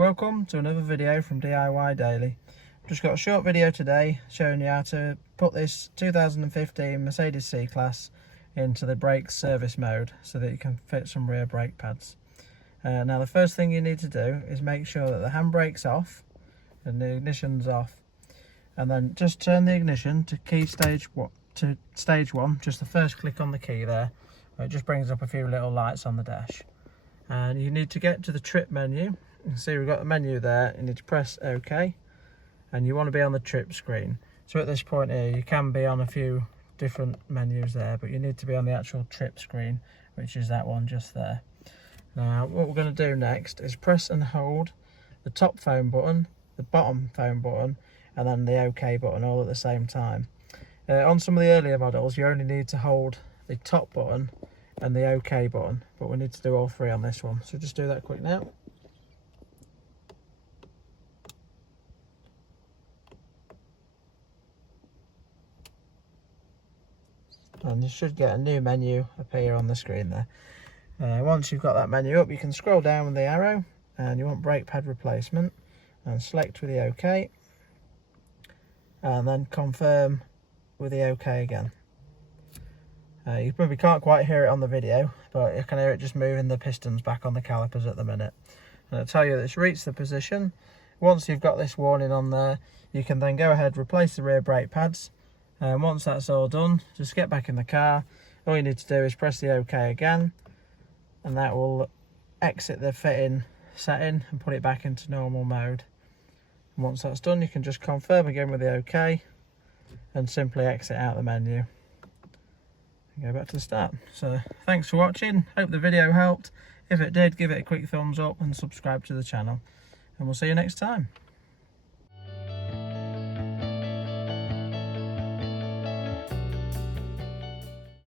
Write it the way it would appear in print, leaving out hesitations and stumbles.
Welcome to another video from DIY Daily. Just got a short video today showing you how to put this 2015 Mercedes C-Class into the brake service mode so that you can fit some rear brake pads. Now the first thing you need to do is make sure that the handbrake's off and the ignition's off, and then just turn the ignition to stage one, just the first click on the key there. It just brings up a few little lights on the dash, and you need to get to the trip menu. You can see we've got a menu there. You need to press OK, and you want to be on the trip screen. So at this point here, you can be on a few different menus there, but you need to be on the actual trip screen, which is that one just there. Now what we're going to do next is press and hold the top phone button, the bottom phone button, and then the OK button all at the same time. On some of the earlier models, you only need to hold the top button and the OK button, but we need to do all three on this one. So just do that quick now. And you should get a new menu appear on the screen there. Once you've got that menu up, you can scroll down with the arrow and you want brake pad replacement, and select with the OK, and then confirm with the OK again. You probably can't quite hear it on the video, but you can hear it just moving the pistons back on the calipers at the minute. And it'll tell you that it's reached the position. Once you've got this warning on there, you can then go ahead, replace the rear brake pads. And once that's all done, just get back in the car. All you need to do is press the OK again, and that will exit the fitting setting and put it back into normal mode. And once that's done, you can just confirm again with the OK and simply exit out the menu and go back to the start. So thanks for watching. Hope the video helped. If it did, give it a quick thumbs up and subscribe to the channel, and we'll see you next time.